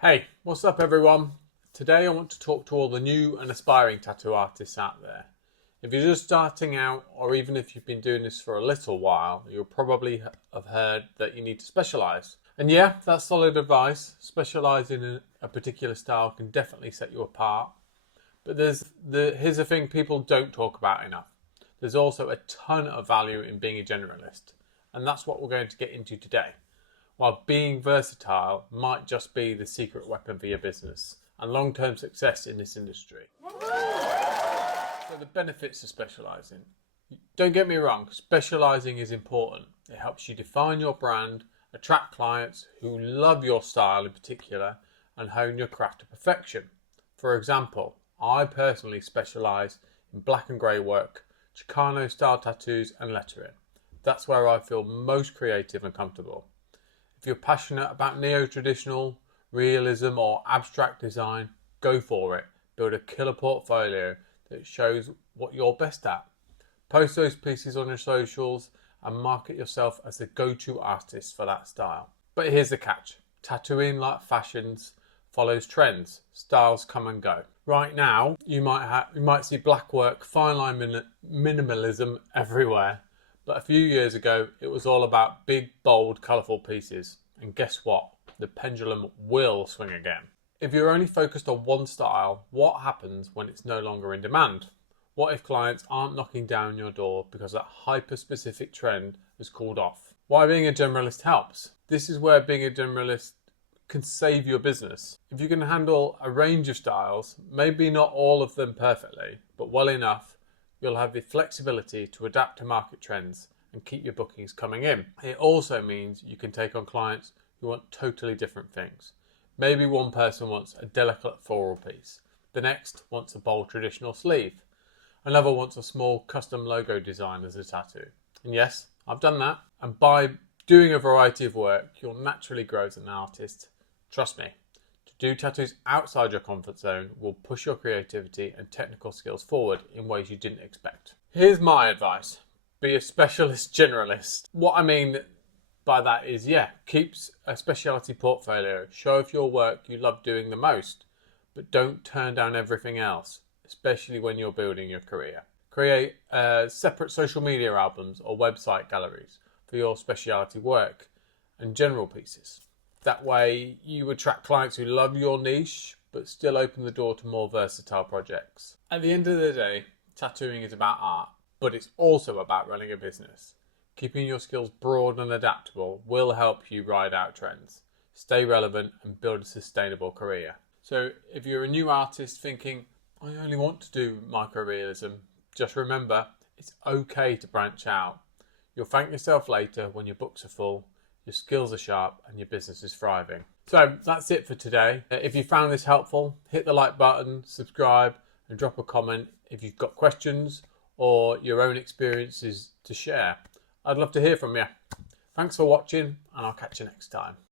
Hey, what's up everyone? Today I want to talk to all the new and aspiring tattoo artists out there. If you're just starting out, or even if you've been doing this for a little while, you'll probably have heard that you need to specialise. And yeah, that's solid advice. Specialising in a particular style can definitely set you apart. But here's the thing people don't talk about enough. There's also a ton of value in being a generalist. And that's what we're going to get into today. While being versatile might just be the secret weapon for your business and long-term success in this industry. So the benefits of specialising. Don't get me wrong, specialising is important. It helps you define your brand, attract clients who love your style in particular, and hone your craft to perfection. For example, I personally specialise in black and grey work, Chicano style tattoos and lettering. That's where I feel most creative and comfortable. If you're passionate about neo-traditional, realism or abstract design, go for it. Build a killer portfolio that shows what you're best at. Post those pieces on your socials and market yourself as the go-to artist for that style. But here's the catch. Tattooing, like fashions, follows trends. Styles come and go. Right now, you might see black work, fine line minimalism everywhere. But a few years ago, it was all about big, bold, colourful pieces. And guess what? The pendulum will swing again. If you're only focused on one style, what happens when it's no longer in demand? What if clients aren't knocking down your door because that hyper-specific trend has cooled off? Why being a generalist helps. This is where being a generalist can save your business. If you can handle a range of styles, maybe not all of them perfectly, but well enough, you'll have the flexibility to adapt to market trends and keep your bookings coming in. It also means you can take on clients who want totally different things. Maybe one person wants a delicate floral piece. The next wants a bold traditional sleeve. Another wants a small custom logo design as a tattoo. And yes, I've done that. And by doing a variety of work, you'll naturally grow as an artist. Trust me. Do tattoos outside your comfort zone will push your creativity and technical skills forward in ways you didn't expect. Here's my advice. Be a specialist generalist. What I mean by that is, keep a specialty portfolio. Show off your work you love doing the most, but don't turn down everything else, especially when you're building your career. Create separate social media albums or website galleries for your specialty work and general pieces. That way you attract clients who love your niche, but still open the door to more versatile projects. At the end of the day, tattooing is about art, but it's also about running a business. Keeping your skills broad and adaptable will help you ride out trends, stay relevant and build a sustainable career. So if you're a new artist thinking, I only want to do microrealism, just remember, it's okay to branch out. You'll thank yourself later when your books are full, your skills are sharp and your business is thriving. So that's it for today. If you found this helpful, hit the like button, subscribe and drop a comment if you've got questions or your own experiences to share. I'd love to hear from you. Thanks for watching and I'll catch you next time.